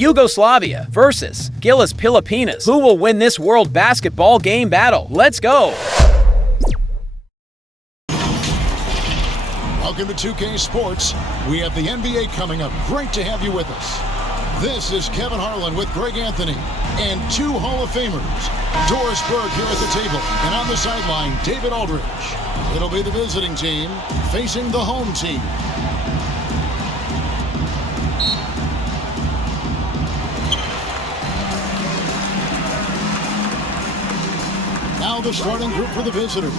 Yugoslavia versus GILAS Pilipinas. Who will win this World Basketball Game battle? Let's go! Welcome to 2K Sports. We have the NBA coming up. Great to have you with us. This is Kevin Harlan with Greg Anthony and two Hall of Famers. Doris Burke here at the table, and on the sideline, David Aldridge. It'll be the visiting team facing the home team. Now the starting group for the visitors.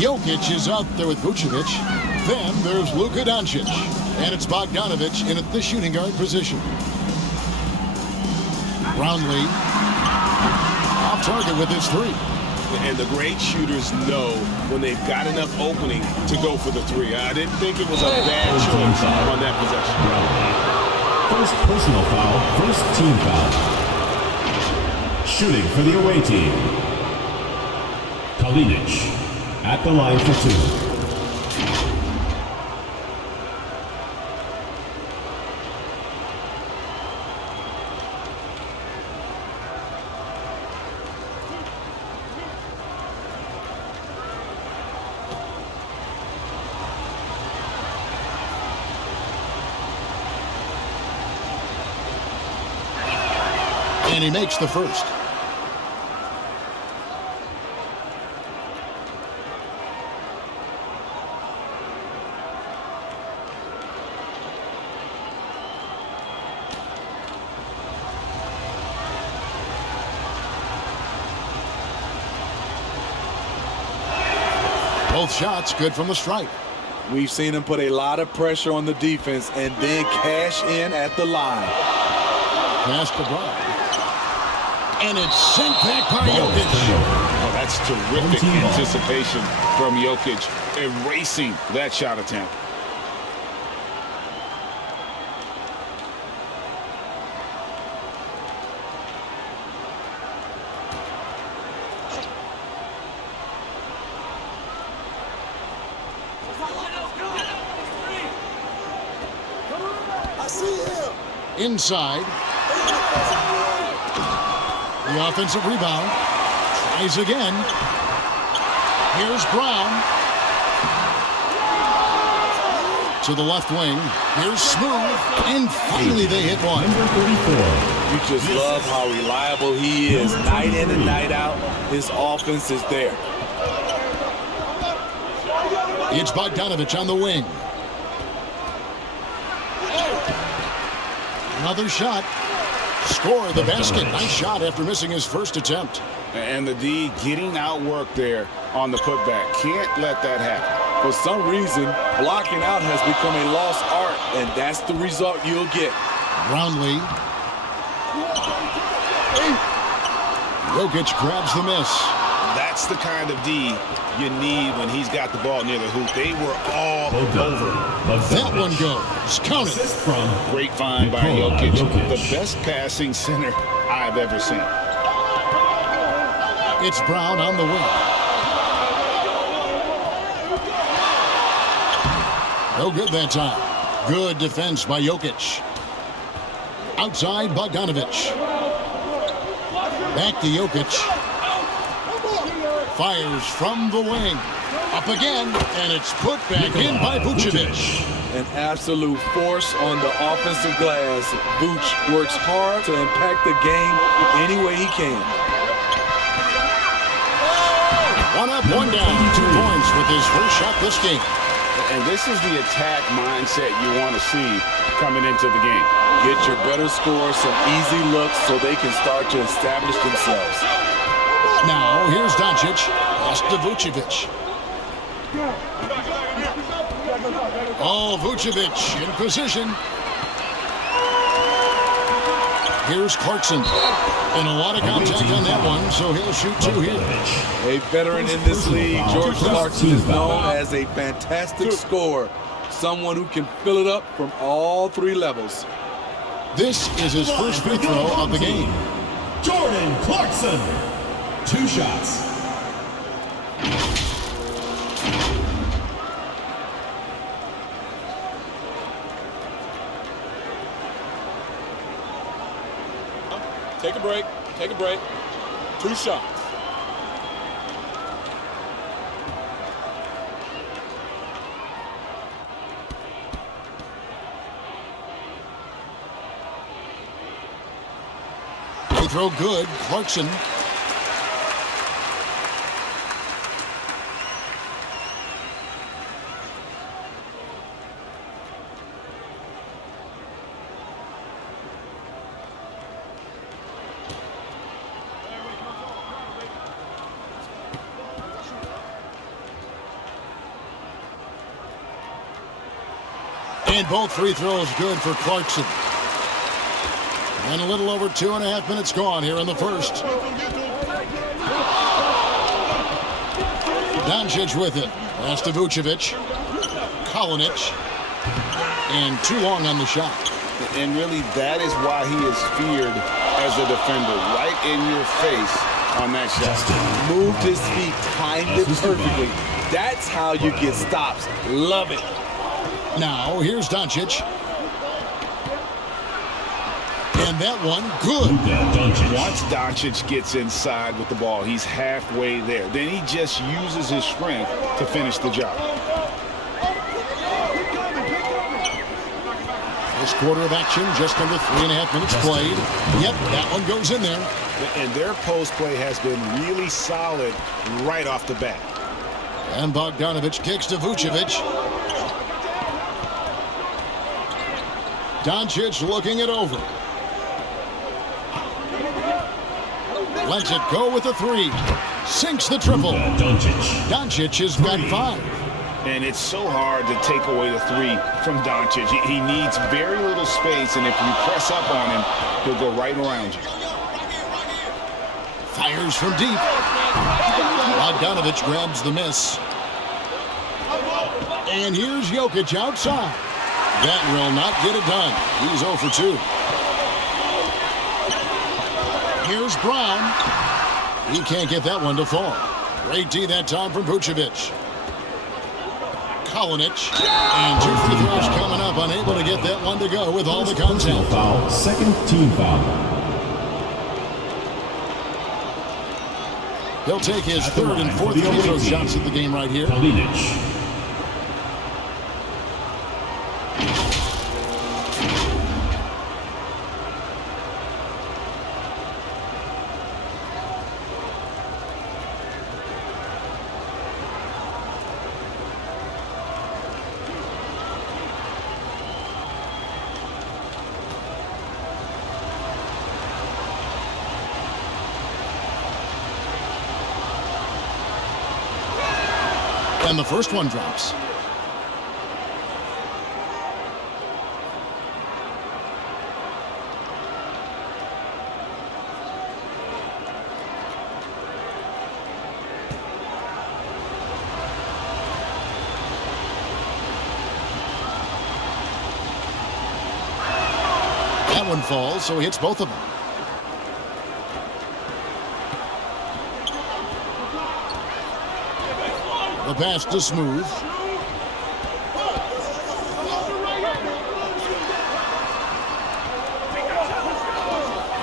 Jokic is out there with Vucevic. Then there's Luka Doncic. And it's Bogdanovic in at the shooting guard position. Brownlee off target with his three. And the great shooters know when they've got enough opening to go for the three. I didn't think it was a bad choice on that possession. First personal foul, first team foul. Shooting for the away team. Kalinic at the line for two. And he makes the first. Both shots good from the stripe. We've seen him put a lot of pressure on the defense and then cash in at the line. Pass to Brown. And it's sent back by Jokic. Oh, that's terrific anticipation from Jokic, erasing that shot attempt. I see him. Inside. The offensive rebound. Tries again. Here's Brown. To the left wing. Here's Smooth. And finally they hit one. You just love how reliable he is. Night in and night out, his offense is there. It's Bogdanovic on the wing. Another shot. Score the basket. Nice shot after missing his first attempt. And the D getting outworked there on the putback. Can't let that happen. For some reason, blocking out has become a lost art, and that's the result you'll get. Brownlee. Jokic grabs the miss. That's the kind of D you need when he's got the ball near the hoop. They were all over. That one goes. Count it. From great find by Jokic. The best passing center I've ever seen. It's Brown on the wing. No good that time. Good defense by Jokic. Outside Bogdanovic. Back to Jokic. Fires from the wing. Up again, and it's put back in by Vucevic. An absolute force on the offensive glass. Vuce works hard to impact the game any way he can. One up, one down. 2 points with his first shot this game. And this is the attack mindset you want to see coming into the game. Get your better scores, some easy looks so they can start to establish themselves. Now, here's Doncic. Pass to Vucevic. Oh, Vucevic in position. Here's Clarkson. And a lot of contact on that one, so he'll shoot 2 here. A veteran in this league, George Clarkson is known as a fantastic scorer. Someone who can fill it up from all 3 levels. This is his first free throw of the game. Jordan Clarkson. 2 shots. Take a break. Take a break. 2 shots. They throw good. Clarkson. And both free throws good for Clarkson. And a little over 2.5 minutes gone here in the first. Doncic with it. Pass to Vucevic. Kalinic. And too long on the shot. And really, that is why he is feared as a defender. Right in your face on that shot. Moved his feet, timed it perfectly. That's how you get stops. Love it. Now, here's Doncic. And that one, good. Once Doncic gets inside with the ball, he's halfway there. Then he just uses his strength to finish the job. First quarter of action, just under 3.5 minutes played. Yep, that one goes in there. And their post play has been really solid right off the bat. And Bogdanovic kicks to Vucevic. Doncic looking it over. Lets it go with a 3. Sinks the triple. Doncic has got 5. And it's so hard to take away the 3 from Doncic. He needs very little space, and if you press up on him, he'll go right around you. Fires from deep. Bogdanovic grabs the miss. And here's Jokic outside. That will not get it done. He's 0 for 2. Here's Brown. He can't get that one to fall. Great D that time from Vucevic. Kalinic. And 2 free throws coming up. Unable to get that one to go with all the contact. Foul, second team foul. He'll take his 3rd and 4th free throw shots at the game right here. Kalinic. And the first one drops. That one falls, so he hits both of them. The pass to Smooth.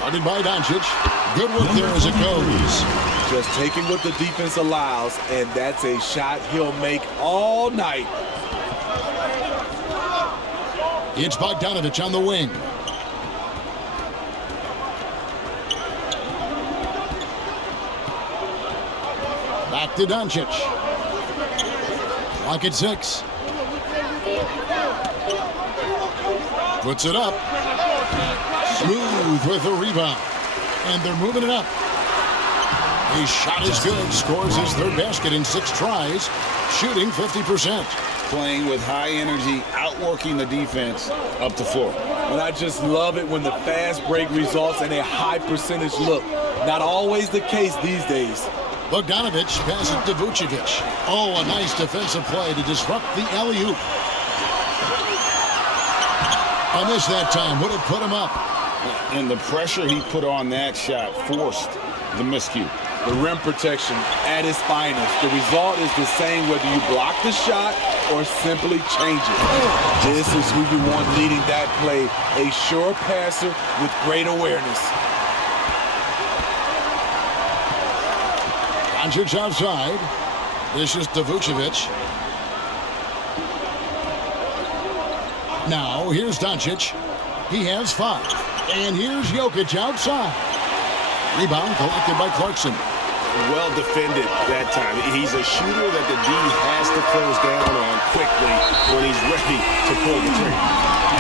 Guarded by Doncic. Good work there as it goes. Just taking what the defense allows, and that's a shot he'll make all night. It's Bogdanovic on the wing. Back to Doncic. Clock at 6. Puts it up. Smooth with the rebound. And they're moving it up. His shot is good. Scores his 3rd basket in 6 tries. Shooting 50%. Playing with high energy, outworking the defense up the floor. And I just love it when the fast break results in a high percentage look. Not always the case these days. Bogdanovic passes it to Vucevic. Oh, a nice defensive play to disrupt the alley-oop. A miss that time would have put him up. And the pressure he put on that shot forced the miscue. The rim protection at its finest. The result is the same whether you block the shot or simply change it. This is who you want leading that play. A sure passer with great awareness. Doncic outside. This is Vucevic. Now, here's Doncic. He has 5. And here's Jokic outside. Rebound collected by Clarkson. Well defended that time. He's a shooter that the D has to close down on quickly when he's ready to pull the trigger.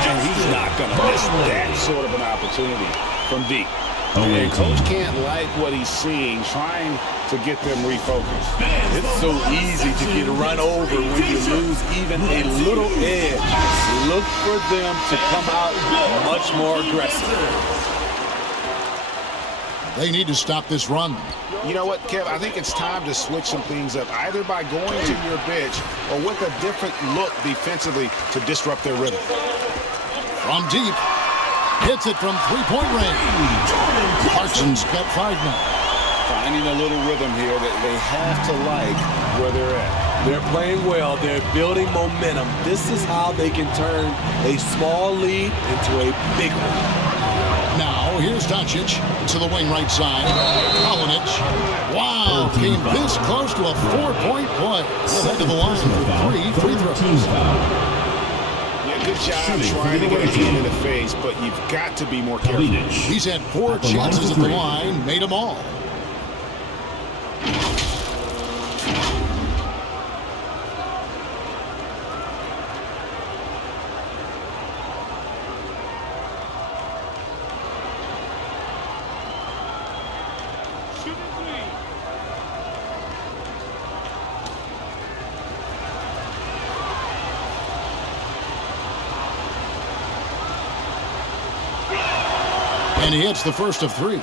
And he's not going to miss that sort of an opportunity from deep. And coach can't like what he's seeing, trying to get them refocused. It's so easy to get run over when you lose even a little edge. Look for them to come out much more aggressive. They need to stop this run. You know what, Kev? I think it's time to switch some things up, either by going to your bench or with a different look defensively to disrupt their rhythm. From deep. Hits it from three-point range. Clarkson's got 5 now. Finding a little rhythm here that they have to like where they're at. They're playing well. They're building momentum. This is how they can turn a small lead into a big one. Now, here's Doncic to the wing right side. Kolinic. Wow, came this close to a 4-point play. He'll head to the line for 3 free throws. Good job trying to get a hand in the face, but you've got to be more careful. He's had 4 chances at the line, made them all. And he hits the first of 3.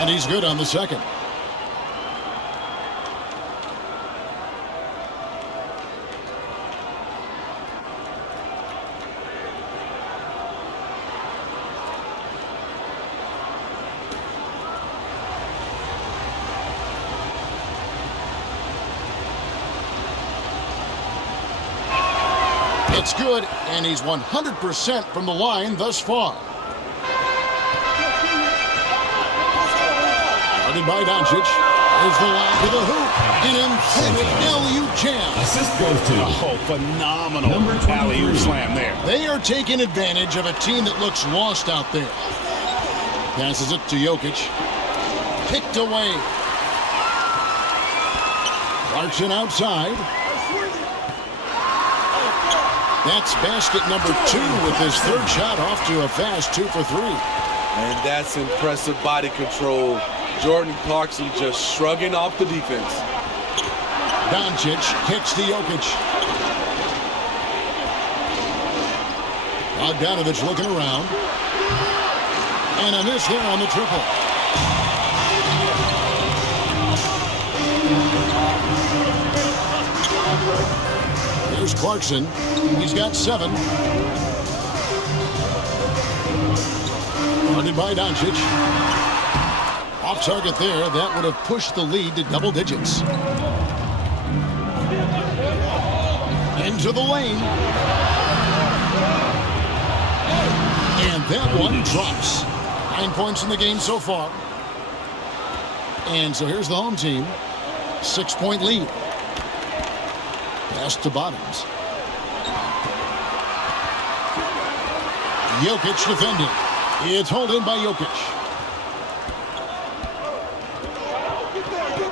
And he's good on the second. It's good, and he's 100% from the line thus far. Guarded by Doncic. There's the line to the hoop. An emphatic alley-oop jam. Assist goes to Phenomenal alley-oop slam there. They are taking advantage of a team that looks lost out there. Passes it to Jokic. Picked away. Clarkson outside. That's basket number 2 with his 3rd shot off to a fast 2 for 3. And that's impressive body control. Jordan Clarkson just shrugging off the defense. Doncic kicks to Jokic. Bogdanovich looking around. And a miss there on the triple. Here's Clarkson. He's got 7. Guarded by Doncic. Off target there. That would have pushed the lead to double digits. Into the lane. And that one drops. 9 points in the game so far. And so here's the home team. 6-point lead. Pass to Bottoms. Jokic defending. It's hauled in by Jokic.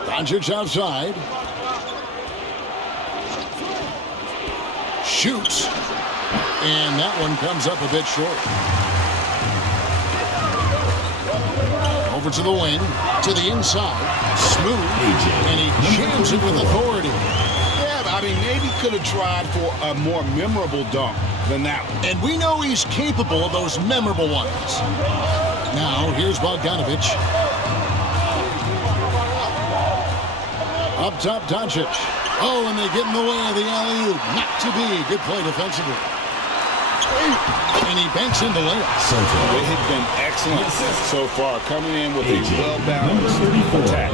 Doncic outside. Shoots. And that one comes up a bit short. Over to the wing. To the inside. Smooth. And he jams it with authority. I mean, maybe could have tried for a more memorable dunk than that one. And we know he's capable of those memorable ones. Now, here's Bogdanovich. Up top, Doncic. Oh, and they get in the way of the alley-oop. Not to be. Good play defensively. And he banks in the layup. They have been excellent so far, coming in with a well-balanced attack.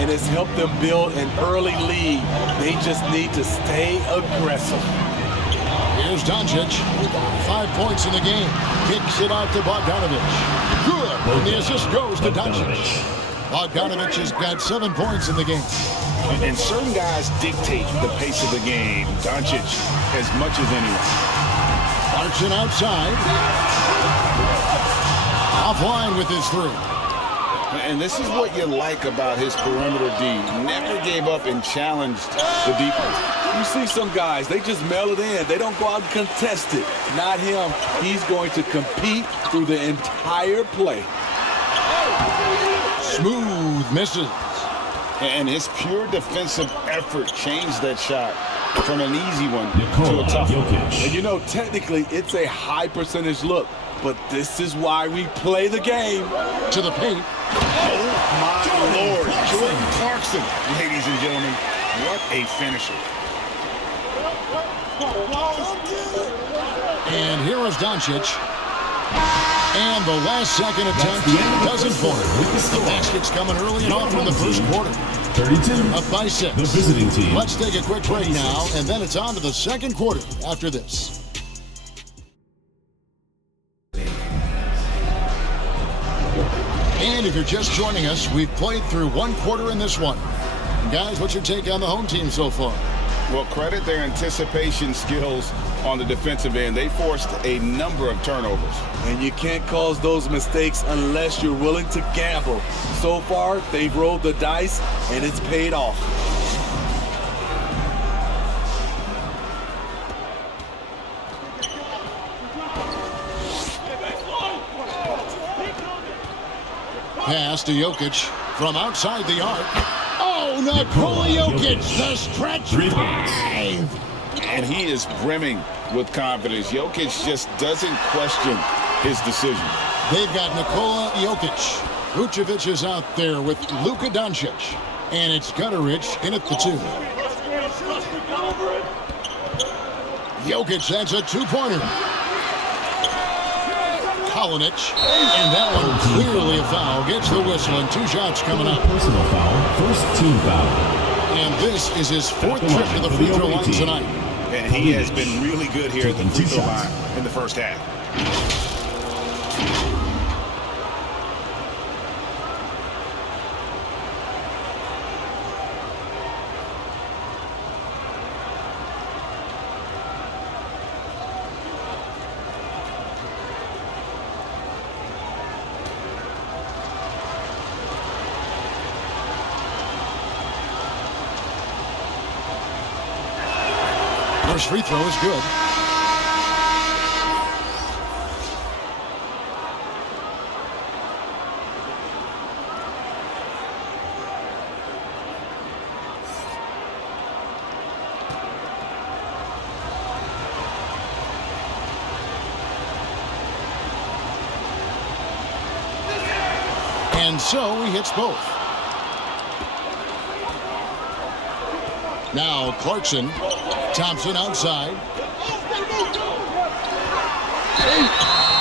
and it's helped them build an early lead. They just need to stay aggressive. Here's Doncic. 5 points in the game. Kicks it out to Bogdanovic. Good. And the assist goes to Doncic. Bogdanovic has got 7 points in the game. And certain guys dictate the pace of the game. Doncic as much as anyone. Clarkson outside. Offline with his three. And this is what you like about his perimeter D. Never gave up and challenged the defense. You see some guys, they just mail it in. They don't go out and contest it. Not him. He's going to compete through the entire play. Smooth misses. And his pure defensive effort changed that shot from an easy one to a tough one. And you know, technically, it's a high percentage look, but this is why we play the game. To the paint. Oh, my Lord. Jordan Clarkson, ladies and gentlemen. What a finisher. And here is Doncic. And the last second attempt doesn't fall. The basket's coming early and often in the first quarter. 32. Up by 6. The visiting team. Let's take a quick break now, and then it's on to the second quarter after this. And if you're just joining us, we've played through one quarter in this one. Guys, what's your take on the home team so far? Well, credit their anticipation skills on the defensive end. They forced a number of turnovers. And you can't cause those mistakes unless you're willing to gamble. So far, they've rolled the dice, and it's paid off. Pass to Jokic from outside the arc. Oh, Nikola Jokic, the stretch 5. And he is brimming with confidence. Jokic just doesn't question his decision. They've got Nikola Jokic. Vucevic is out there with Luka Doncic. And it's Gutterich in at the 2. Jokic, that's a 2-pointer. Kalinic, and that one clearly a foul. Gets the whistle, and 2 shots coming up. Personal foul, first team foul. And this is his 4th trip to the free throw line tonight. And he has been really good here at the free throw line in the first half. First free throw is good. And so he hits both. Now Clarkson. Thompson outside.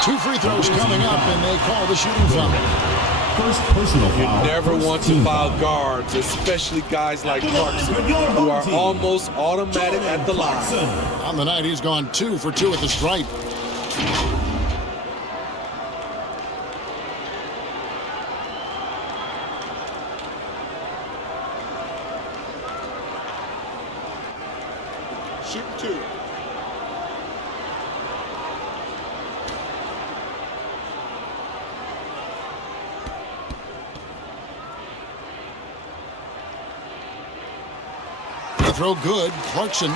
2 free throws coming up, and they call the shooting foul. First personal foul. You never want to foul guards, especially guys like Clarkson, who are almost automatic at the line. On the night, he's gone 2 for 2 at the stripe. Shoot 2. The throw good. Clarkson.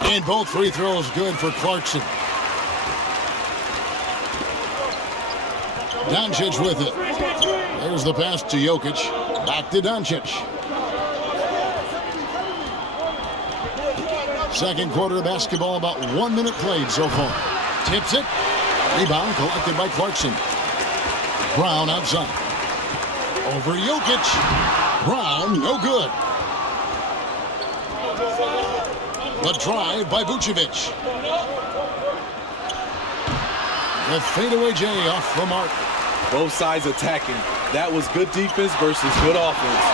And both free throws good for Clarkson. Doncic with it. There's the pass to Jokic. Back to Doncic. Second quarter of basketball, about 1 minute played so far. Tips it. Rebound collected by Clarkson. Brown outside. Over Jokic. Brown, no good. The drive by Vucevic. The fadeaway J off the mark. Both sides attacking. That was good defense versus good offense.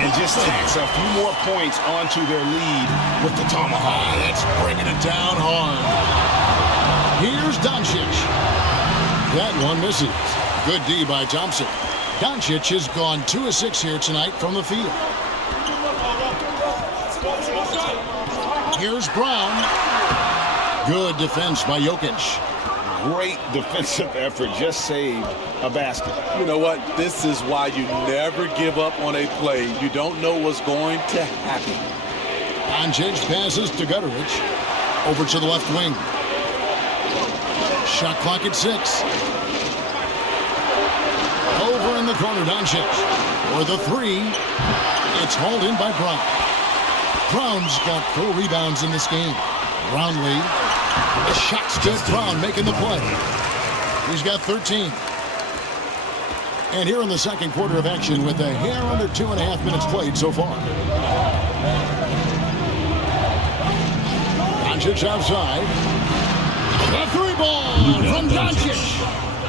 And just tacks a few more points onto their lead with the tomahawk. That's bringing it down hard. Here's Doncic. That one misses. Good D by Thompson. Doncic has gone 2 of 6 here tonight from the field. Here's Brown. Good defense by Jokic. Great defensive effort. Just saved a basket. You know what? This is why you never give up on a play. You don't know what's going to happen. Doncic passes to Gutteridge. Over to the left wing. Shot clock at 6. Over in the corner, Doncic. For the 3. It's hauled in by Brown. Brown's got 4 rebounds in this game. Brownlee. The shot's good. Brown making the play. He's got 13. And here in the second quarter of action with a hair under 2.5 minutes played so far. Doncic outside. The 3 ball from Doncic.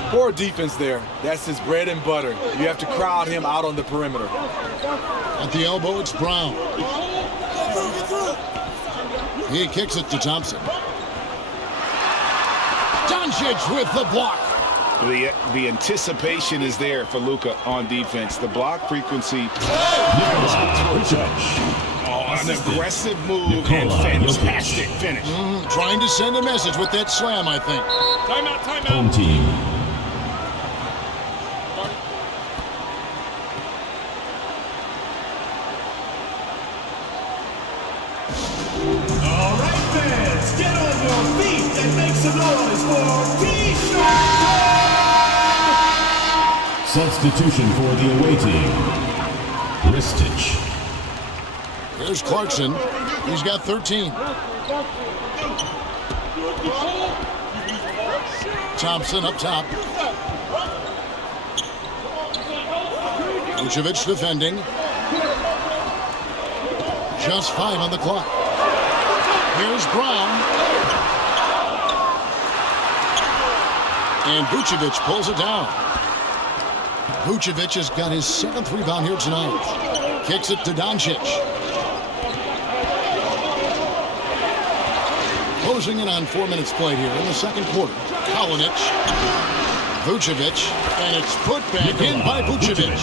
Poor defense there. That's his bread and butter. You have to crowd him out on the perimeter. At the elbow, it's Brown. He kicks it to Thompson. Doncic with the block. The anticipation is there for Luka on defense. The block frequency. An aggressive move and fantastic finish. Trying to send a message with that slam, I think. Timeout, timeout. Home team. All right, fans, get on your feet and make some noise for T-shirt. Substitution for the away team. Ristich. Here's Clarkson. He's got 13. Thompson up top. Vucevic defending. Just 5 on the clock. Here's Brown. And Vucevic pulls it down. Vucevic has got his 7th rebound here tonight. Kicks it to Doncic. Closing in on 4 minutes played here in the second quarter. Kalinic. Vucevic. And it's put back in by Vucevic.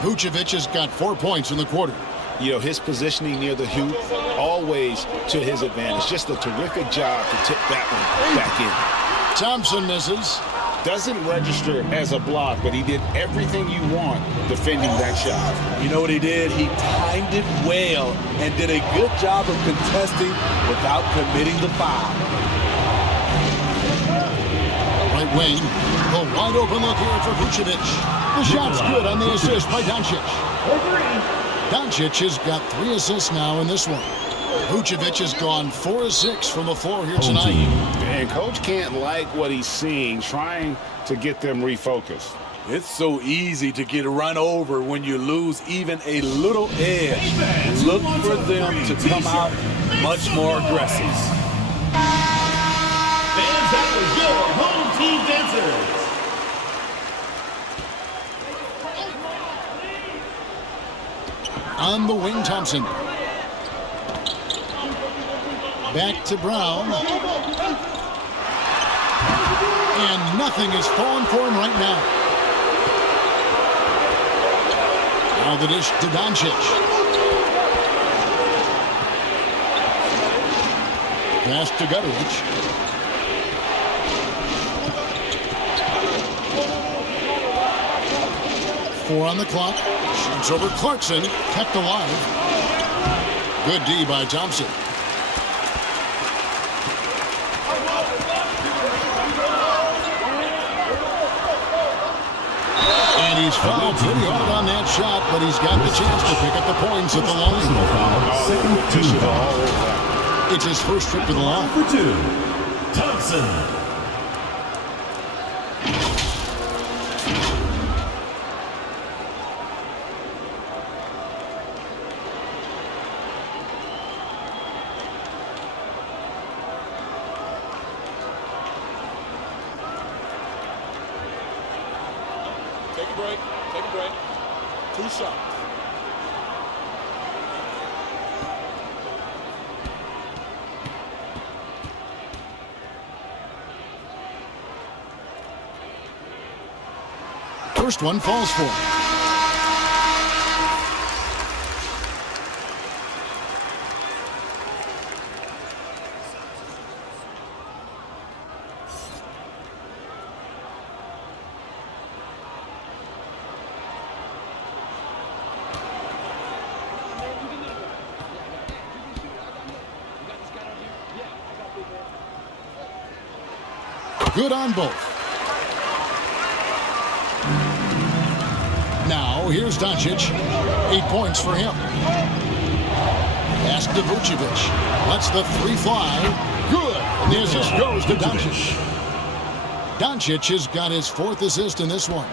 Vucevic has got 4 points in the quarter. You know, his positioning near the hoop, always to his advantage. Just a terrific job to tip that one back in. Thompson misses. Doesn't register as a block, but he did everything you want defending that shot. You know what he did? He timed it well and did a good job of contesting without committing the foul. Right wing. A wide open look here for Vucevic. The shot's good on the assist by Doncic. Doncic has got 3 assists now in this one. Vucevic has gone 4 of 6 from the floor here tonight. And coach can't like what he's seeing, trying to get them refocused. It's so easy to get run over when you lose even a little edge. Look for them to come out much more aggressive. Fans, that was your home team dancers. On the wing, Thompson. Back to Brown. And nothing is falling for him right now. Now the dish to Doncic. Pass to Gutteridge. Four on the clock. Shoots over Clarkson. Kept alive. Good D by Thompson. And he's fouled pretty hard on that shot, but he's got the chance to pick up the points at the line. Second team foul. It's his first trip to the line. For 2. Thompson. Thompson. Take a break. Take a break. 2 shots. First one falls for him. Good on both. Now, here's Doncic. 8 points for him. Pass to Vucevic. Lets the 3 fly. Good. And the assist goes to Doncic. Doncic has got his 4th assist in this one.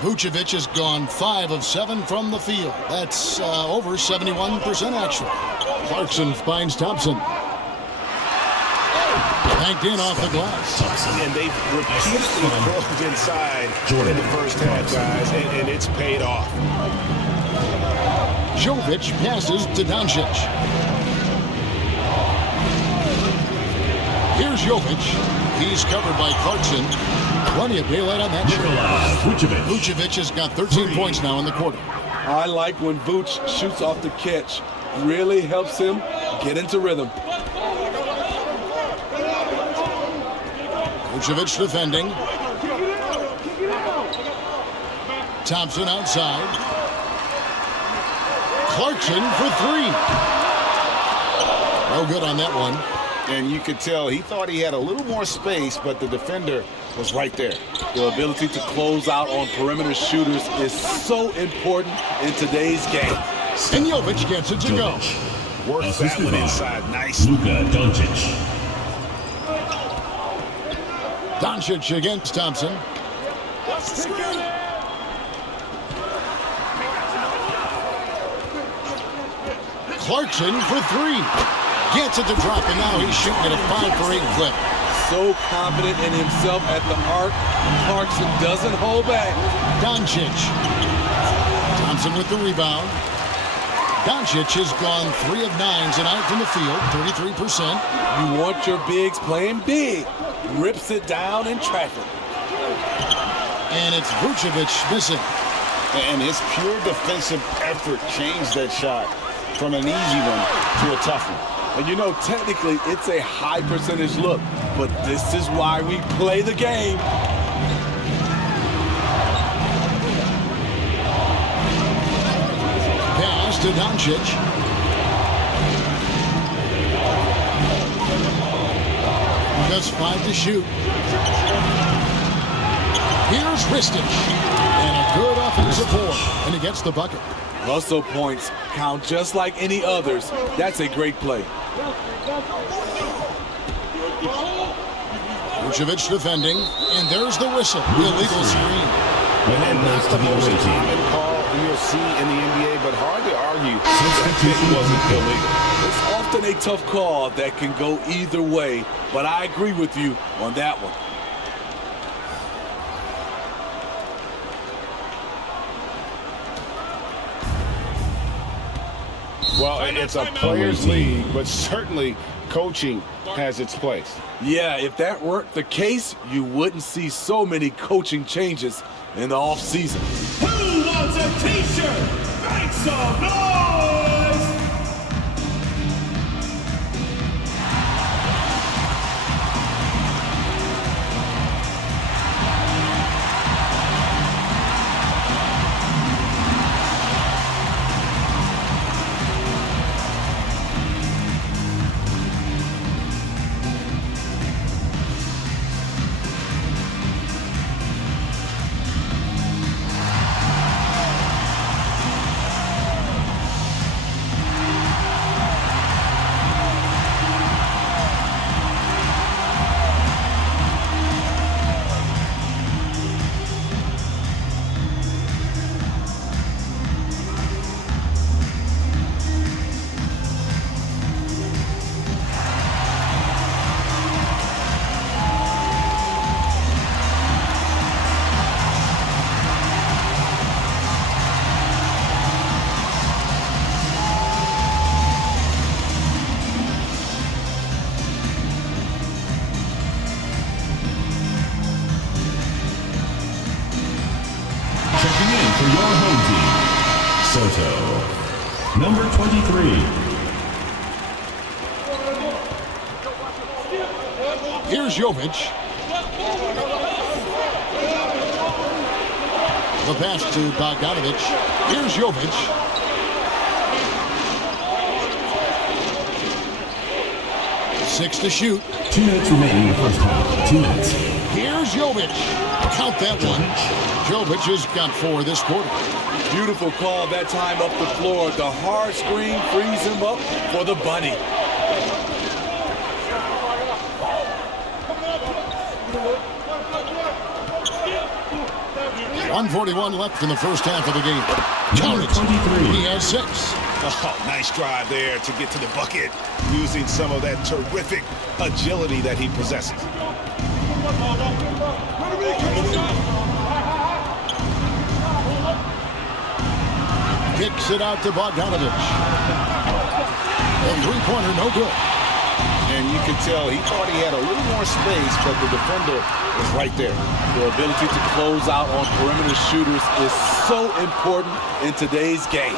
Vucevic has gone 5 of 7 from the field. That's over 71% actually. Clarkson finds Thompson. Banked in off the glass. And they've repeatedly closed inside in the first half, guys, and it's paid off. Jovic passes to Doncic. Here's Jovic. He's covered by Clarkson. Plenty of daylight on that shot. Vucevic has got 13 points now in the quarter. I like when Vooch shoots off the catch. Really helps him get into rhythm. Vucevic defending. Thompson outside. Clarkson for 3. No good on that one. And you could tell he thought he had a little more space, but the defender was right there. The ability to close out on perimeter shooters is so important in today's game. And Jovic gets it to go. Worked that one inside nicely. Luka Doncic. Doncic against Thompson. Clarkson for 3. Gets it to drop, and now he's shooting at a 5 for 8 clip. So confident in himself at the arc. Clarkson doesn't hold back. Doncic. Thompson with the rebound. Doncic has gone 3 of 9 tonight from the field, 33%. You want your bigs playing big. Rips it down in traffic. And it's Vucevic missing. And his pure defensive effort changed that shot from an easy one to a tough one. And you know, technically, it's a high percentage look, but this is why we play the game. Pass to Doncic. Just 5 to shoot. Here's Ristic. And a good offensive board. And he gets the bucket. Hustle points count just like any others. That's a great play. Vucevic defending. And there's the whistle. The illegal screen. And not the most common call you'll see in the NBA, but hard to argue that it wasn't illegal. It's often a tough call that can go either way, but I agree with you on that one. Well, it's a players' league, but certainly coaching has its place. Yeah, if that weren't the case, you wouldn't see so many coaching changes in the offseason. Who wants a t-shirt? Make some noise! Porto. Number 23. Here's Jovic. The pass to Bogdanovic. Here's Jovic. Six to shoot. 2 minutes remaining in the first half. 2 minutes. Here's Jovic. Count that one. Jovic has got 4 this quarter. Beautiful call that time up the floor. The hard screen frees him up for the bunny. 1:41 left in the first half of the game. Count it. He has 6. Oh, nice drive there to get to the bucket, using some of that terrific agility that he possesses. Kicks it out to Bogdanovic. A three-pointer, no good. And you can tell he thought he had a little more space, but the defender was right there. The ability to close out on perimeter shooters is so important in today's game.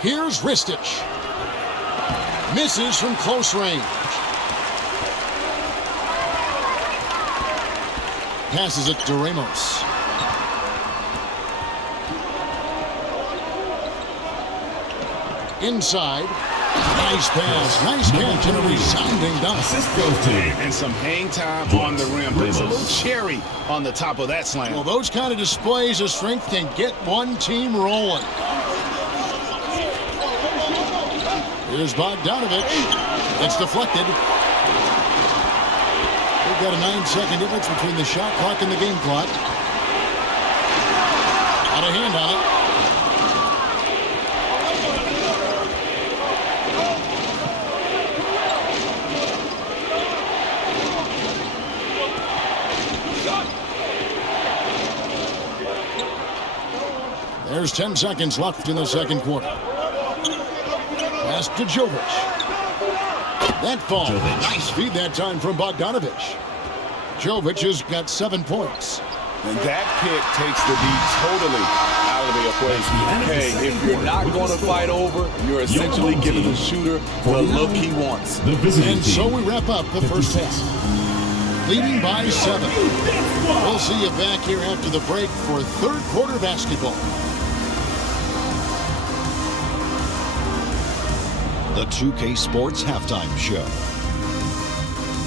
Here's Ristich. Misses from close range. Passes it to Ramos. Inside. Nice pass. Nice catch and a resounding dunk. Assist goes to. And some hang time on the rim. Puts a little cherry on the top of that slam. Well, those kind of displays of strength can get one team rolling. Here's Bogdanovic. It's deflected. We've got a 9-second difference between the shot clock and the game clock. Out of hand on it. There's 10 seconds left in the second quarter. Pass to Jovic. That fall. Nice feed that time from Bogdanovic. Jovic has got 7 points. And that pick takes the D totally out of the equation. Hey, if you're not going to fight over, you're essentially giving the shooter the look he wants. And so we wrap up the first half. Leading by 7. We'll see you back here after the break for third quarter basketball. The 2K Sports Halftime Show.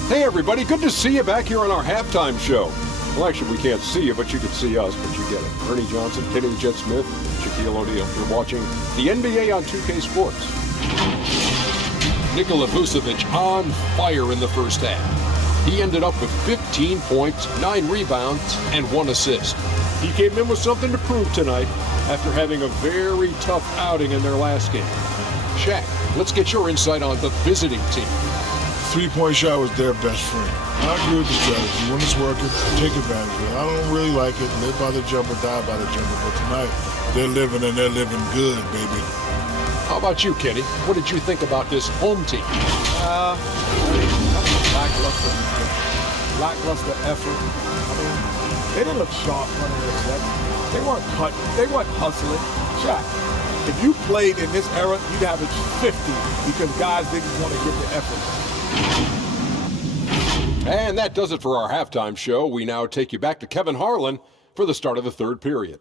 Hey everybody, good to see you back here on our halftime show. Well, actually we can't see you, but you can see us, but you get it. Ernie Johnson, Kenny the Jet Smith, Shaquille O'Neal. You're watching the NBA on 2K Sports. Nikola Vucevic on fire in the first half. He ended up with 15 points, 9 rebounds, and 1 assist. He came in with something to prove tonight after having a very tough outing in their last game. Shaq, let's get your insight on the visiting team. Three-point shot was their best friend. I agree with the strategy. When it's working, take advantage of it. I don't really like it. Live by the jumper, die by the jumper. But tonight, they're living and they're living good, baby. How about you, Kenny? What did you think about this home team? Lackluster effort. I mean, they didn't look sharp running their set. They weren't hustling. Shaq, if you played in this era, you'd average 50 because guys didn't want to give the effort. And that does it for our halftime show. We now take you back to Kevin Harlan for the start of the third period.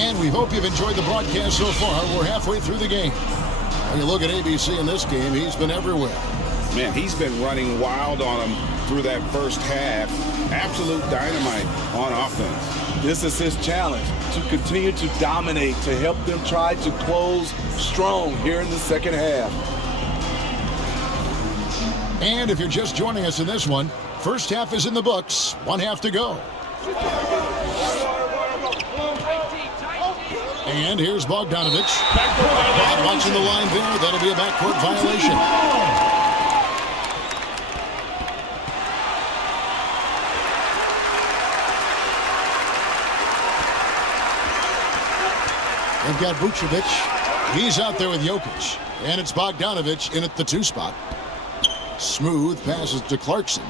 And we hope you've enjoyed the broadcast so far. We're halfway through the game. When you look at ABC in this game, he's been everywhere. Man, he's been running wild on him through that first half. Absolute dynamite on offense. This is his challenge, to continue to dominate, to help them try to close strong here in the second half. And if you're just joining us in this one, first half is in the books. 1 half to go. And here's Bogdanovic. Watching the line there, that'll be a backcourt violation. They've got Vucevic. He's out there with Jokic. And it's Bogdanovic in at the 2 spot. Smooth passes to Clarkson.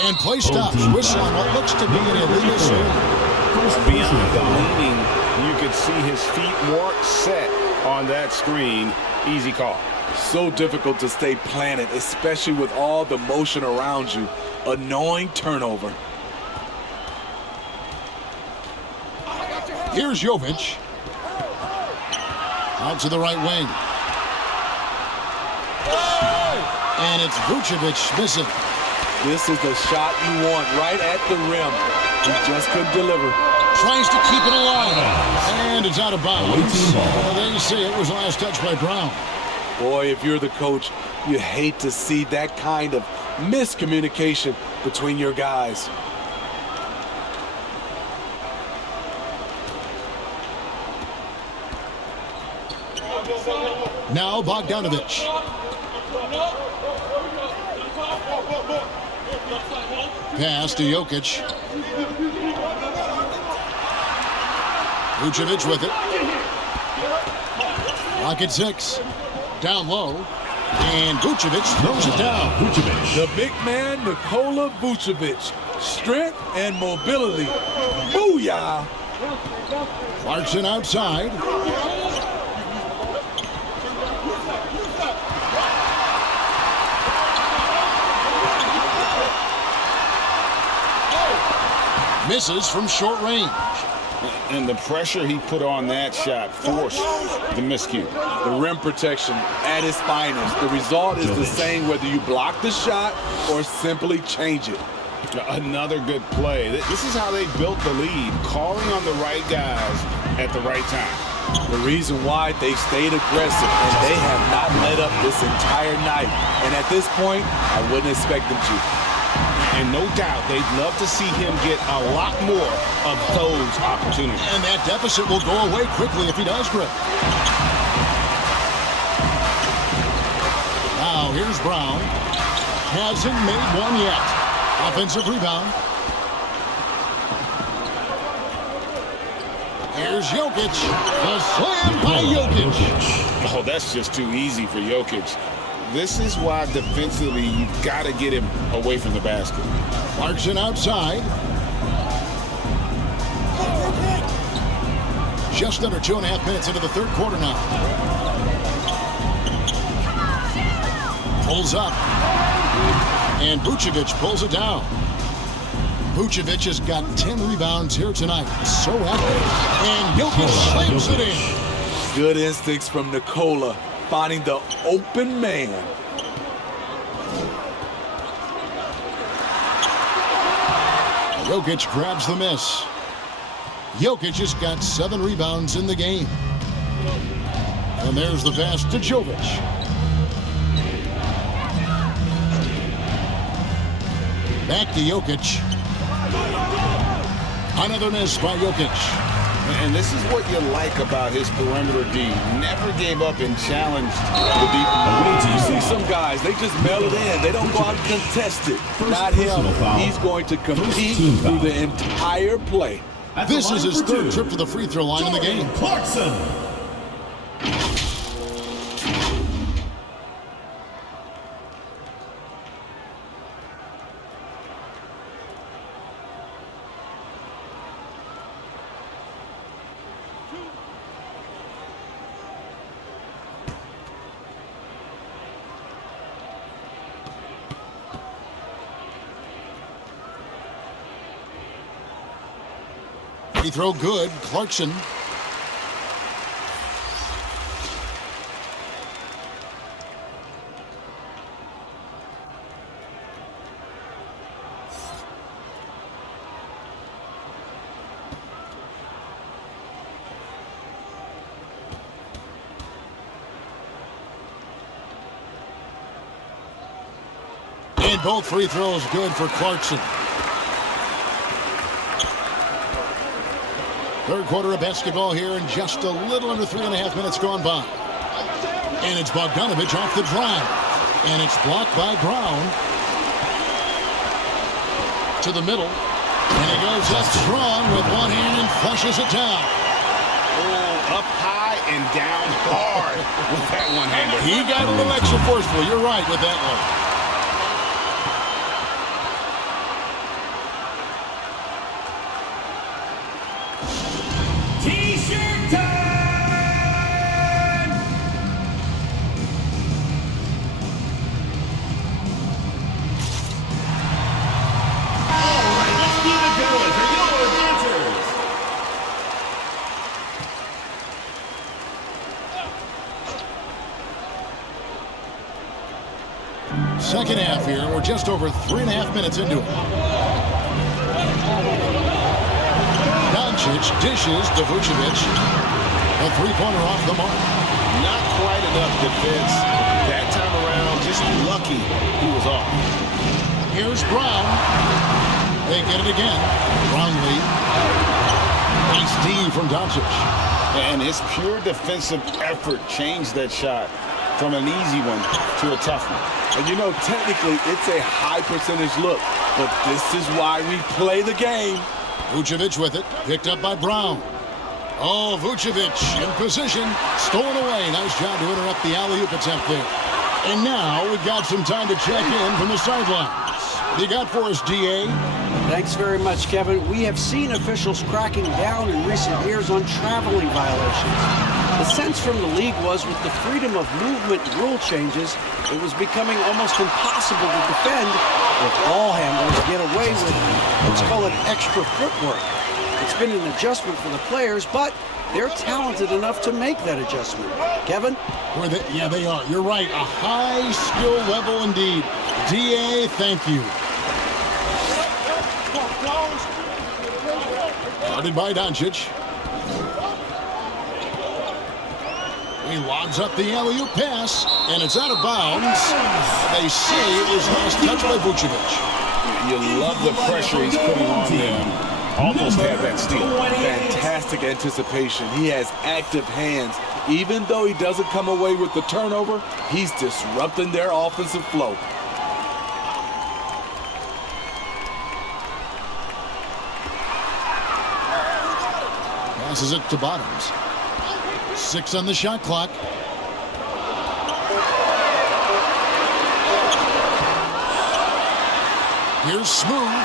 And play stops. Whistle on what looks to be an illegal swing. Beyond the leaning, you could see his feet more set on that screen. Easy call. So difficult to stay planted, especially with all the motion around you. Annoying turnover. Here's Jovic. Out to the right wing. And it's Vucevic missing. This is the shot you want right at the rim. He just couldn't deliver. Tries to keep it alive. And it's out of bounds. Well, they say it was last touched by Brown. Boy, if you're the coach, you hate to see that kind of miscommunication between your guys. Now Bogdanovic. Pass to Jokic. Vucevic with it. Lock at 6. Down low. And Vucevic throws it down. The big man, Nikola Vucevic. Strength and mobility. Booyah! Clarkson outside. Misses from short range. And the pressure he put on that shot forced the miscue. The rim protection at its finest. The result is the same whether you block the shot or simply change it. Another good play. This is how they built the lead, calling on the right guys at the right time. The reason why they stayed aggressive, and they have not let up this entire night. And at this point, I wouldn't expect them to. And no doubt, they'd love to see him get a lot more of those opportunities. And that deficit will go away quickly if he does grip. Now here's Brown. Hasn't made one yet. Offensive rebound. Here's Jokic. A slam by Jokic. Oh, that's just too easy for Jokic. This is why defensively you've got to get him away from the basket. Clarkson outside. Just under 2.5 minutes into the third quarter now. Pulls up. And Vucevic pulls it down. Vucevic has got 10 rebounds here tonight. So active. And Jokic slams it in. Good instincts from Nikola, finding the open man. Jokic grabs the miss. Jokic has got 7 rebounds in the game. And there's the pass to Jovic. Back to Jokic. Another miss by Jokic. And this is what you like about his perimeter D. Never gave up and challenged the deep. You see some guys, they just mail it in. They don't go out and contest it. Not him. He's going to compete through the entire play. This is his 3rd trip to the free throw line in the game. Clarkson. Free throw good. Clarkson. And both free throws good for Clarkson. Third quarter of basketball here, and just a little under 3.5 minutes gone by. And it's Bogdanovic off the drive. And it's blocked by Brown. to the middle. And he goes up strong with one hand and flushes it down. Oh, up high and down hard with that one-hander. He got a little extra forceful. You're right with that one. T-shirt time! All right, let's keep it going for your answers. Second half here, and we're just over 3.5 minutes into it. Doncic dishes to Vucevic. A three-pointer off the mark. Not quite enough defense. That time around, just lucky he was off. Here's Brown. They get it again. Brown lead. Nice D from Doncic. And his pure defensive effort changed that shot from an easy one to a tough one. And you know, technically, it's a high percentage look, but this is why we play the game. Vucevic with it, picked up by Brown. Oh, Vucevic in position, stolen away. Nice job to interrupt the alley-oop attempt there. And now we've got some time to check in from the sidelines. What do you got for us, DA? Thanks very much, Kevin. We have seen officials cracking down in recent years on traveling violations. The sense from the league was with the freedom of movement rule changes, it was becoming almost impossible to defend if ball handlers get away with, let's call it, extra footwork. It's been an adjustment for the players, but they're talented enough to make that adjustment. Kevin? Yeah, they are. You're right. A high skill level indeed. DA, thank you. Guarded by Doncic. He lobs up the alley-oop pass, and it's out of bounds. They say it was last touched by Vucevic. You love the pressure he's putting on them. Almost had that steal. Fantastic anticipation. He has active hands. Even though he doesn't come away with the turnover, he's disrupting their offensive flow. Passes it to Bottoms. 6 on the shot clock. Here's Smooth.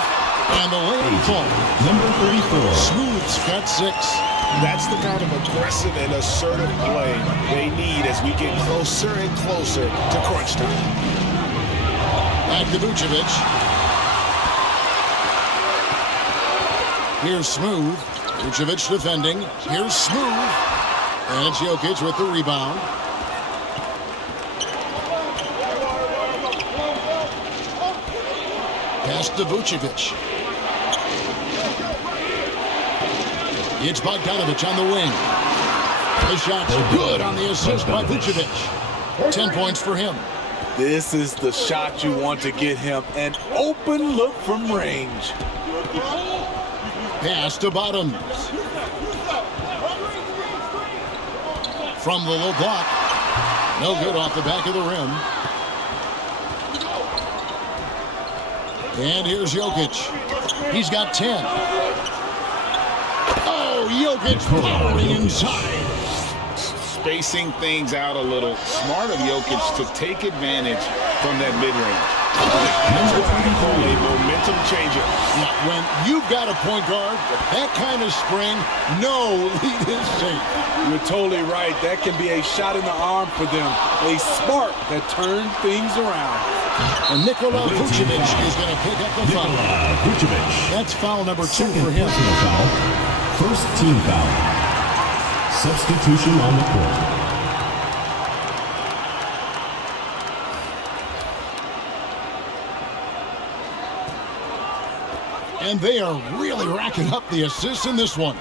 And the lane fall. Number 34. Smooth's got 6. That's the kind of aggressive and assertive play they need as we get closer and closer to crunch time. Back to Vucevic. Here's Smooth. Vucevic defending. Here's Smooth. And it's Jokic with the rebound. Pass to Vucevic. It's Bogdanovic on the wing. The shot's good on the assist by Vucevic. 10 points for him. This is the shot you want to get him. An open look from range. Pass to Bottoms. From the low block. No good off the back of the rim. And here's Jokic. He's got 10. Oh, Jokic powering inside. Spacing things out a little. Smart of Jokic to take advantage from that mid-range. A momentum changer. Yeah, when you've got a point guard, that kind of spring, no lead is safe. You're totally right. That can be a shot in the arm for them. A spark that turns things around. And Nikola Vucevic is going to pick up the foul. Vucevic. That's foul number 2 Second for him. personal foul. First team foul. Substitution on the court. And they are really racking up the assists in this one.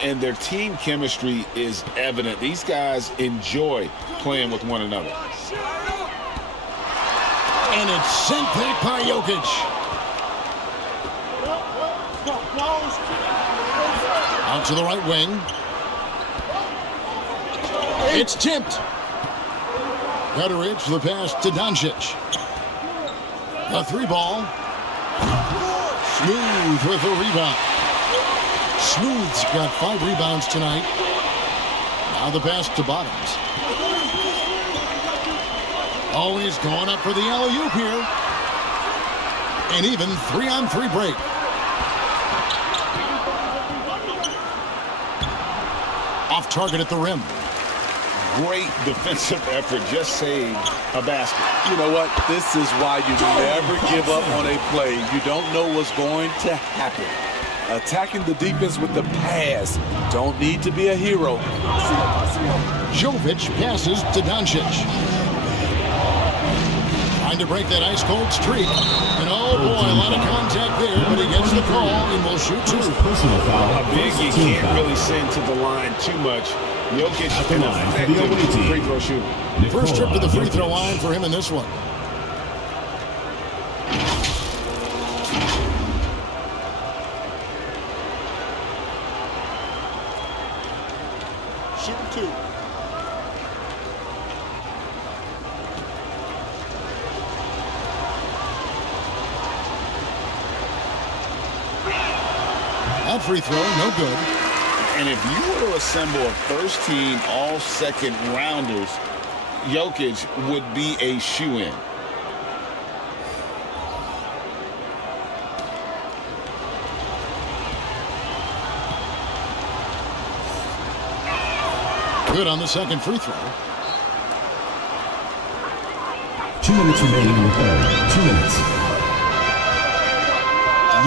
And their team chemistry is evident. These guys enjoy playing with one another. And it's sent back by Jokic. Out to the right wing. It's tipped. Gutteridge, the pass to Doncic. The 3 ball. Smooth with the rebound. Smooth's got 5 rebounds tonight. Now the pass to Bottoms. Always going up for the alley-oop here. And even 3-on-3 break. Off target at the rim. Great defensive effort. Just saved a basket. You know what? This is why you never give up on a play. You don't know what's going to happen. Attacking the defense with the pass. Don't need to be a hero. Jovic passes to Doncic. Trying to break that ice-cold streak. And oh boy, a lot of contact there, but he gets the call and will shoot 2. Personal foul. A big you can't really send to the line too much. Jokic an effective free throw shooter. First trip to the free throw line for him in this one. Shooting 2. That free throw, no good. And if you were to assemble a first-team all-second rounders, Jokic would be a shoo-in. Good on the second free throw. 2 minutes remaining in the third. 2 minutes.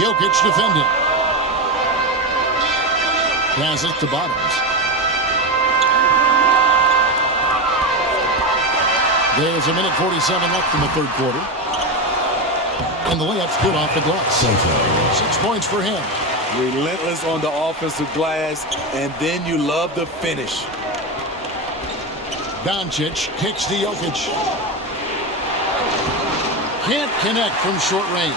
Jokic defending. Passes to Bottoms. There's 1:47 left in the third quarter. And the layup's good off the glass. 6 points for him. Relentless on the offensive glass, and then you love the finish. Doncic kicks to Jokic. Can't connect from short range.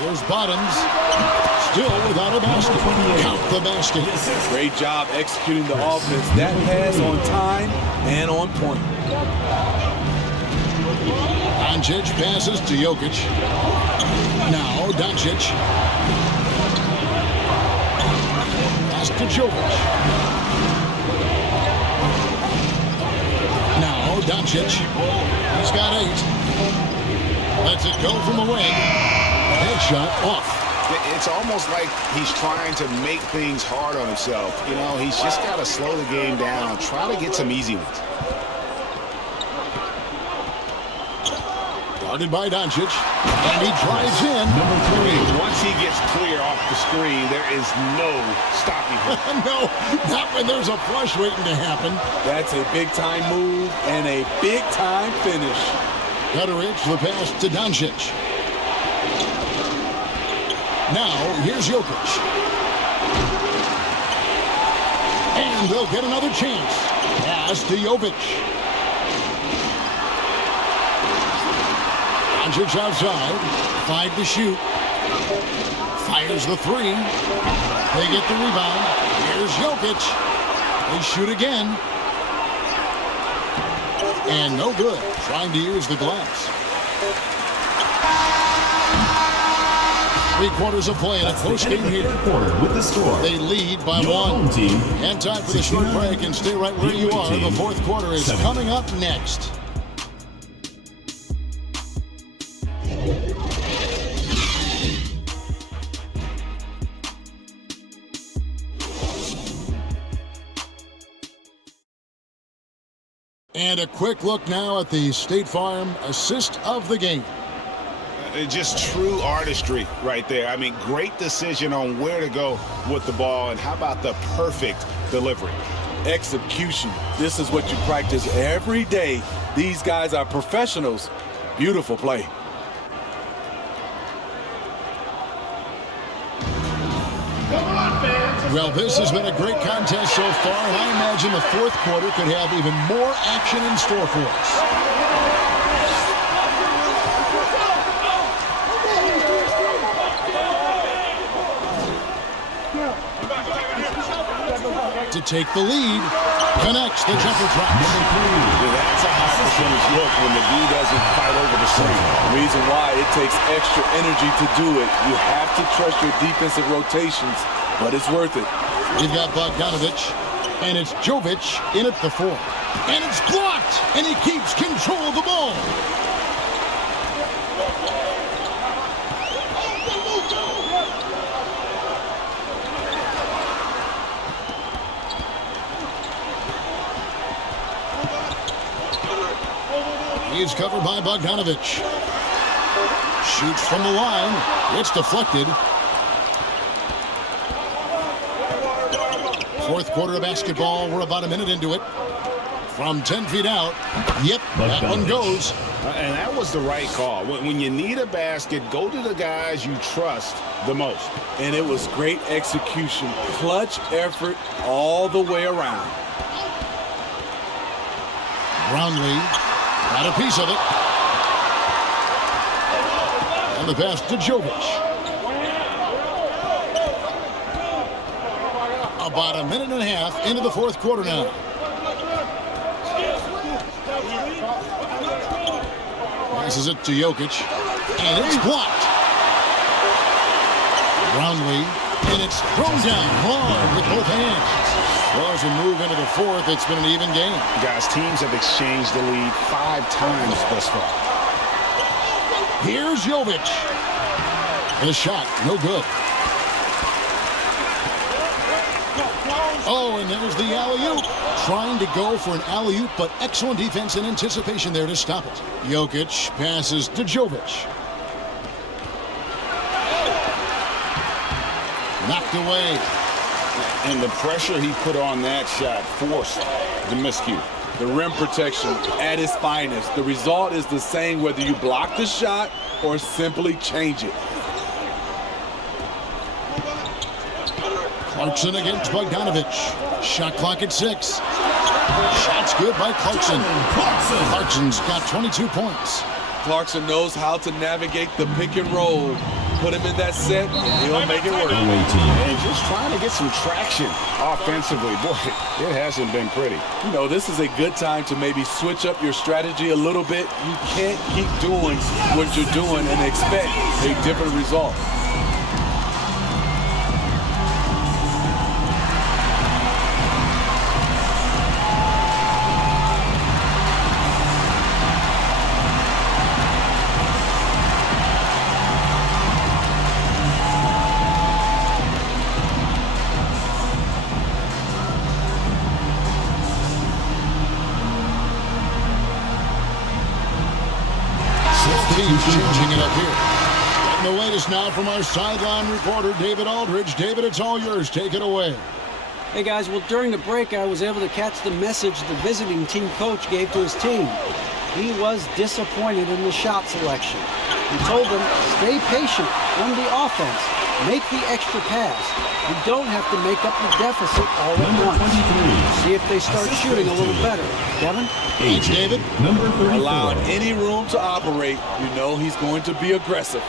Here's Bottoms. Still without a basket. Count the basket. Great job executing the offense. That pass on time and on point. Doncic passes to Jokic. Now Doncic. Pass to Jokic. Now Doncic. He's got 8. Lets it go from the wing. Headshot off. It's almost like he's trying to make things hard on himself. You know, he's just got to slow the game down, try to get some easy ones. Guarded by Doncic, and he drives in. Number 3. Once he gets clear off the screen, there is no stopping him. No, not when there's a flush waiting to happen. That's a big-time move and a big-time finish. Gutteridge, the pass to Doncic. Now, here's Jokic. And they'll get another chance. Pass to Jovic. Doncic outside. 5 to shoot. Fires the 3. They get the rebound. Here's Jokic. They shoot again. And no good. Trying to use the glass. 3 quarters of play in a close game here. Quarter with the score. They lead by Your 1. home team. And time for the short break, and stay right where you are. The fourth quarter is coming up next. And a quick look now at the State Farm assist of the game. Just true artistry right there. I mean, great decision on where to go with the ball, and how about the perfect delivery? Execution. This is what you practice every day. These guys are professionals. Beautiful play. Well, this has been a great contest so far, and I imagine the fourth quarter could have even more action in store for us. to take the lead. Connects the jumper drop. That's a high percentage look when the D doesn't fight over the screen. The reason why it takes extra energy to do it. You have to trust your defensive rotations, but it's worth it. We've got Bogdanovic, and it's Jovic in at the 4. And it's blocked, and he keeps control of the ball. He's covered by Bogdanovic. Shoots from the line. It's deflected. Fourth quarter of basketball. We're about a minute into it. From 10 feet out. Yep, that one goes. And that was the right call. When you need a basket, go to the guys you trust the most. And it was great execution. Clutch effort all the way around. Brownlee got a piece of it. And the pass to Jovic. About a minute and a half into the fourth quarter now. Passes it to Jokic. And it's blocked. Brownlee. And it's thrown down hard with both hands. Well, as we move into the fourth, it's been an even game. Guys, teams have exchanged the lead 5 times thus far. Here's Jovic. The shot, no good. Oh, and there's the alley-oop. Trying to go for an alley-oop, but excellent defense and anticipation there to stop it. Jokic passes to Jovic. Knocked away. And the pressure he put on that shot forced the miscue. The rim protection at its finest. The result is the same whether you block the shot or simply change it. Clarkson against Bogdanovic. Shot clock at 6. Shot's good by Clarkson. Clarkson's got 22 points. Clarkson knows how to navigate the pick and roll. Put him in that set, and he'll make it work. And just trying to get some traction offensively. Boy, it hasn't been pretty. You know, this is a good time to maybe switch up your strategy a little bit. You can't keep doing what you're doing and expect a different result. Changing it up here. Getting the latest now from our sideline reporter, David Aldridge. David, it's all yours. Take it away. Hey guys, well during the break I was able to catch the message the visiting team coach gave to his team. He was disappointed in the shot selection. He told them, stay patient on the offense. Make the extra pass. You don't have to make up the deficit all at once. 23. See if they start shooting a little better. Kevin? Thanks, David. Number 34. Allowing any room to operate, you know he's going to be aggressive.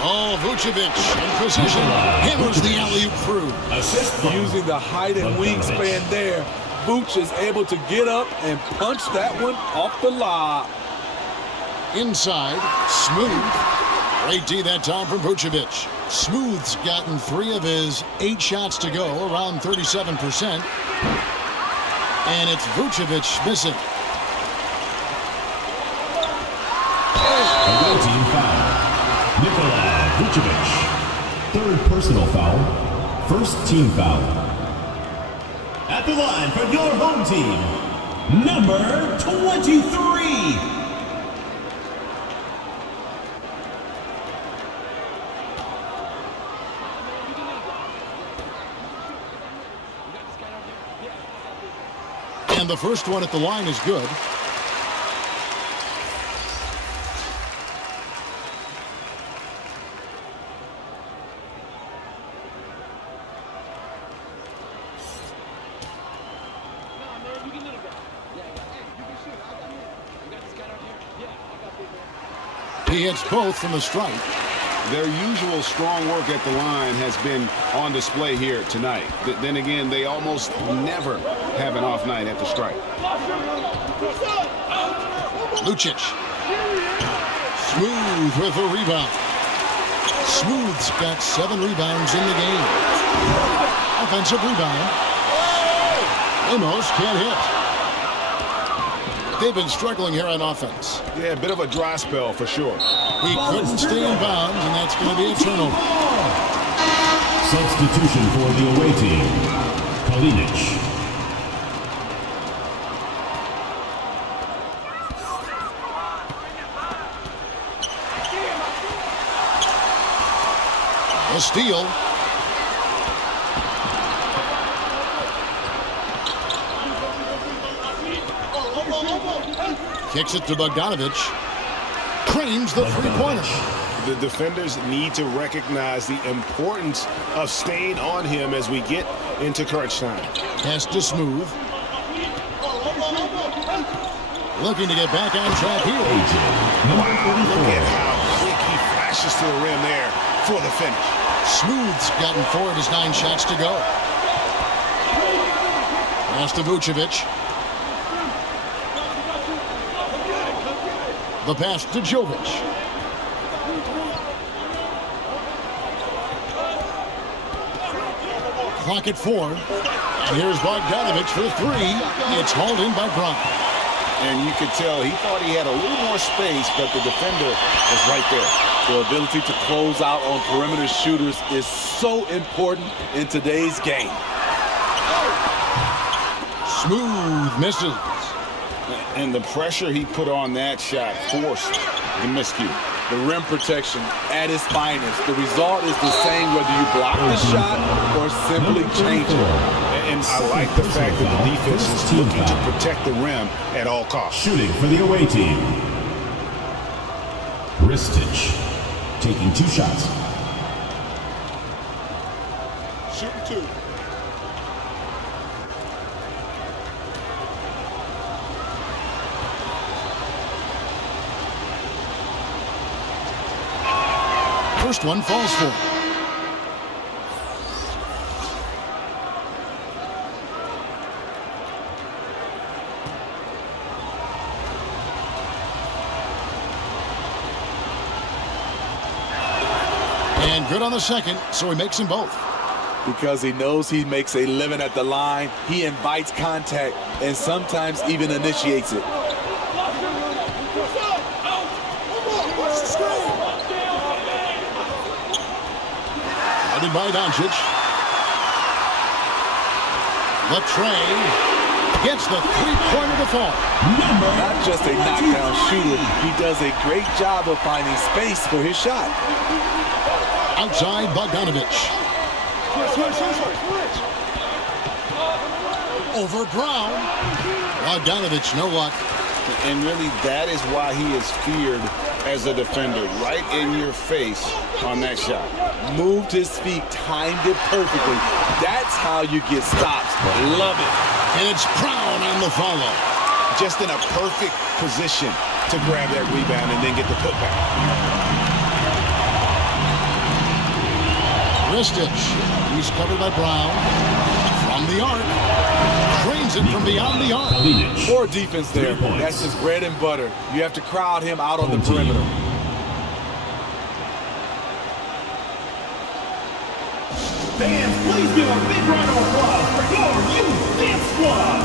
Oh, Vucevic in position. Hammers the alley-oop through. Using the height and wingspan there, Vooch is able to get up and punch that one off the lob. Inside, Smooth. Great D that time from Vucevic. Smooth's gotten 3 of his 8 shots to go, around 37%. And it's Vucevic missing. Away team foul. Vucevic. 3rd personal foul. 1st team foul. At the line for your home team, number 23. And the first one at the line is good. He hits both from the stripe. Their usual strong work at the line has been on display here tonight. Then again, they almost never have an off night at the stripe. Lucic. Smooth with a rebound. Smooth's got 7 rebounds in the game. Offensive rebound. Amos can't hit. They've been struggling here on offense. Yeah, a bit of a dry spell for sure. He couldn't stay in bounds, and that's going to be a turnover. Substitution for the away team. Kalinic. A steal. Kicks it to Bogdanovich. Cranes the three-pointer. The defenders need to recognize the importance of staying on him as we get into crunch time. Pass to Smooth. Looking to get back on track here. Wow, look at how quick he flashes to the rim there for the finish. Smooth's gotten 4 of his 9 shots to go. Pass to Vucevic. The pass to Jovic. Clock at 4. Here's Bogdanovich for 3. It's hauled in by Brown. And you could tell he thought he had a little more space, but the defender was right there. The ability to close out on perimeter shooters is so important in today's game. Smooth misses. And the pressure he put on that shot forced the miscue. The rim protection at its finest. The result is the same whether you block the shot or simply change it. And I like the fact that the defense is looking to protect the rim at all costs. Shooting for the away team. Ristic taking 2 shots. Shooting 2. First one falls for. And good on the second, so he makes them both. Because he knows he makes a living at the line, he invites contact and sometimes even initiates it. By Doncic. The tray gets the three-pointer to fall. Not just a knockdown shooter, he does a great job of finding space for his shot. Outside Bogdanovich. Over Brown. Bogdanovich, no luck. And really, that is why he is feared as a defender. Right in your face on that shot. Moved his feet, timed it perfectly. That's how you get stops. Love it. And it's Brown on the follow. Just in a perfect position to grab that rebound and then get the putback. Ristic. He's covered by Brown. From the arc. Cranes it from beyond the arc. Poor defense there. That's just bread and butter. You have to crowd him out on the perimeter. Fans, please give a big round of applause for your youth dance squad.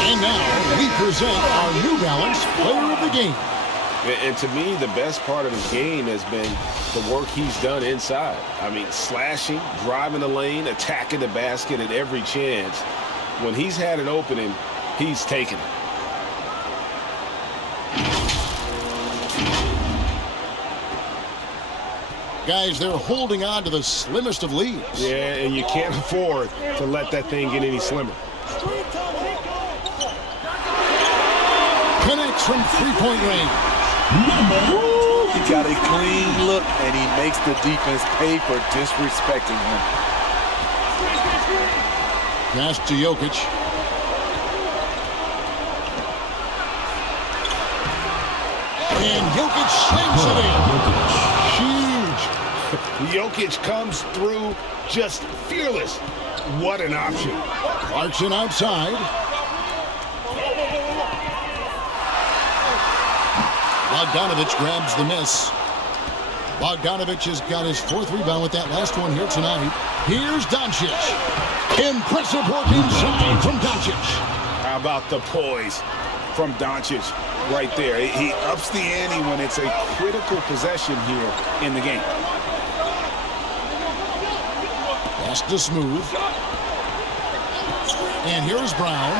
And now we present our New Balance Player of the Game. And to me, the best part of his game has been the work he's done inside. I mean, slashing, driving the lane, attacking the basket at every chance. When he's had an opening, he's taken it. Guys, they're holding on to the slimmest of leads. Yeah, and you can't afford to let that thing get any slimmer. Connects from three-point range. He got a clean look, and he makes the defense pay for disrespecting him. Pass to Jokic. And Jokic slams it in. Jokic comes through just fearless. What an option. Clarkson outside. Bogdanovich grabs the miss. Bogdanovich has got his 4th rebound with that last one here tonight. Here's Doncic. Impressive work inside from Doncic. How about the poise from Doncic right there? He ups the ante when it's a critical possession here in the game. Pass to Smooth. And here's Brown.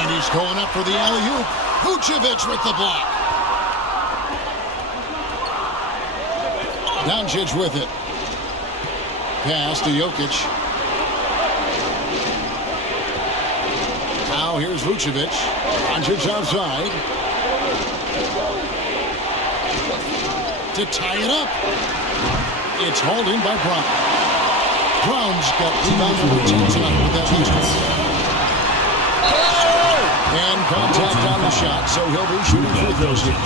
And he's going up for the alley-oop. Vucevic with the block. Doncic with it. Pass to Jokic. Now here's Vucevic. Doncic outside. To tie it up. It's hauled in by Brown. Brown's got rebound number 2 tonight with that last one. And contact on the shot, so he'll be shooting free throws here.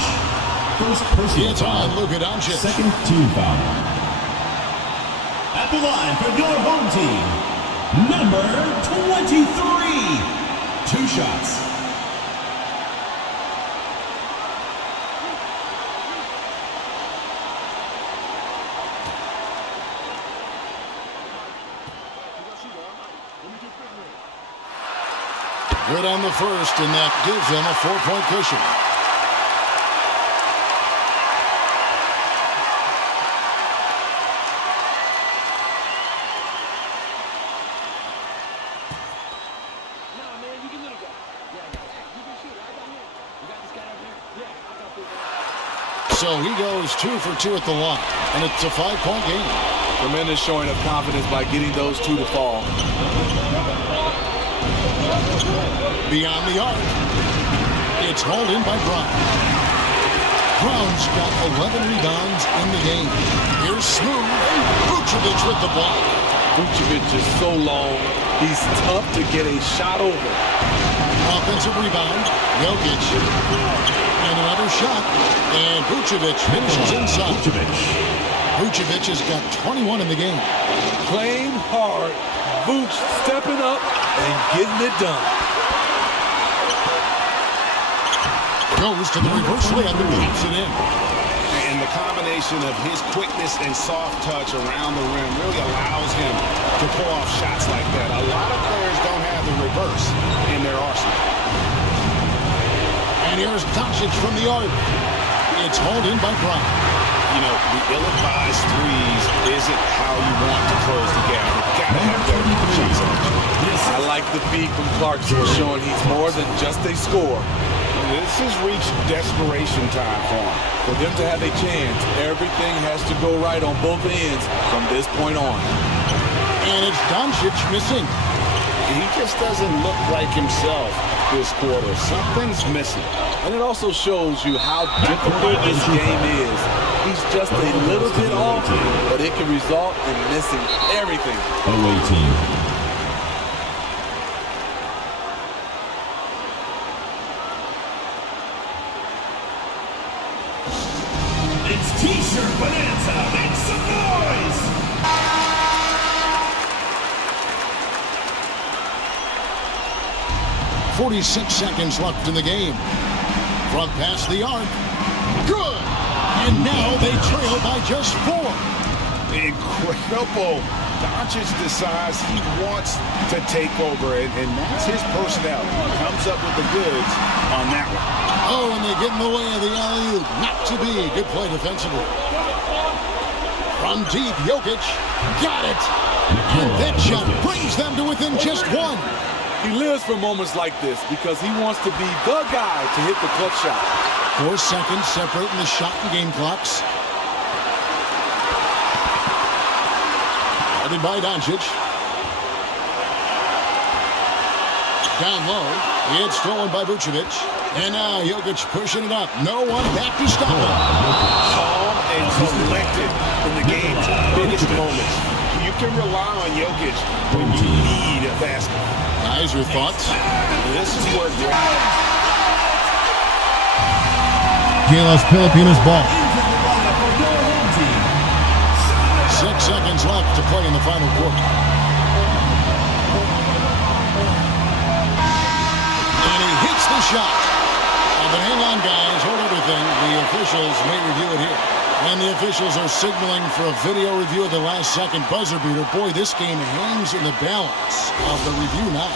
First personal It's on Luka Doncic. Second team foul. At the line for your home team, number 23. 2 shots. Good on the first, and that gives them a 4-point cushion. So he goes 2 for 2 at the line, and it's a 5-point game. Tremendous showing of confidence by getting those 2 to fall. Beyond the arc. It's hauled in by Brown. Brown's got 11 rebounds in the game. Here's Smooth. Vucevic with the block. Vucevic is so long, he's tough to get a shot over. Offensive rebound. Jokic. And another shot. And Vucevic finishes inside. Vucevic has got 21 in the game. Playing hard. Vooch stepping up and getting it done. Goes to the reverse layup and drops it in. And the combination of his quickness and soft touch around the rim really allows him to pull off shots like that. A lot of players don't have the reverse in their arsenal. And here's Doncic from the arc. It's hauled in by Brown. You know, the ill-advised threes isn't how you want to close the gap. You've got to have better shots. I like the feed from Clarkson, showing he's more than just a scorer. This has reached desperation time for him. For them to have a chance, everything has to go right on both ends from this point on. And it's Doncic missing. He just doesn't look like himself this quarter. Something's missing. And it also shows you how difficult this game is. He's just a little bit off, but it can result in missing everything. Away team. It's T-shirt bonanza. Make some noise. 46 seconds left in the game. From past the arc. Good! And now they trail by just 4. Incredible. Doncic decides he wants to take over, and that's his personnel. He comes up with the goods on that one. Oh, and they get in the way of the alley-oop. Not to be. Good play defensively. From deep, Jokic. Got it! And that shot brings them to within just 1. He lives for moments like this because he wants to be the guy to hit the clutch shot. 4 seconds separating the shot and game clocks. Guarded by Doncic. Down low. It's stolen by Vucevic. And now Jokic pushing it up. No one back to stop him. Calm and collected in the game's biggest moments. You can rely on Jokic when you need a basket. Guys, your thoughts? This is where GILAS Pilipinas ball. 6 seconds left to play in the final quarter. And he hits the shot. But hang on, guys. Hold everything. The officials may review it here. And the officials are signaling for a video review of the last-second buzzer beater. Boy, this game hangs in the balance of the review now.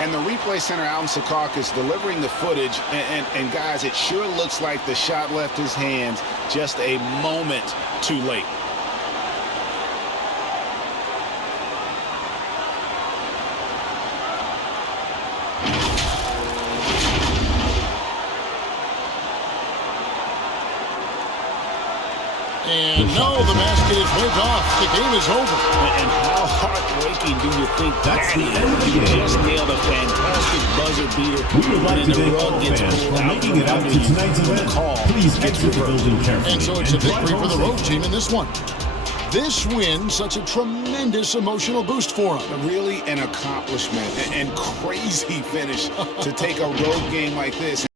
And the replay center out in Secaucus delivering the footage. And guys, it sure looks like the shot left his hands just a moment too late. And no, the basket is waved off. The game is over. And how heartbreaking do you think That's the that end of the is? You game. just nailed a fantastic buzzer beater. We would like and to then the thank all rug gets fans pulled for out making from it out under to you. tonight's event. Call Please gets exit the reversed. building carefully. And so it's a drive victory for the home road team in this one. This win, such a tremendous emotional boost for them. Really an accomplishment and crazy finish to take a road game like this.